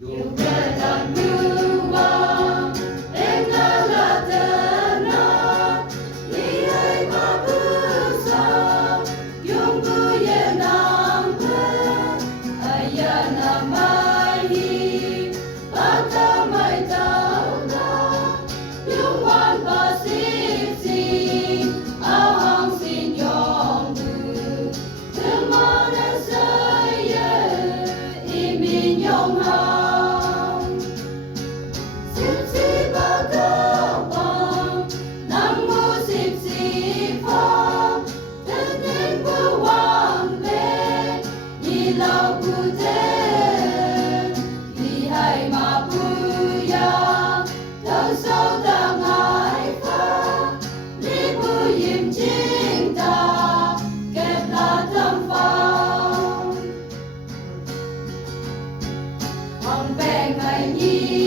Yuketan yuwa, engalatena, lihai mabusa, yung buye nampe, ayana mai, bata mai tauna, yung wan basipsi, ahang sinyong du, temana saya, iminyong ha. Lâu cụ thế, vì hay mà vui ya, thâu sâu ta ngại pha, lý vui im chính ta, kẹp là thâm phong. Hồng bè ngày nhi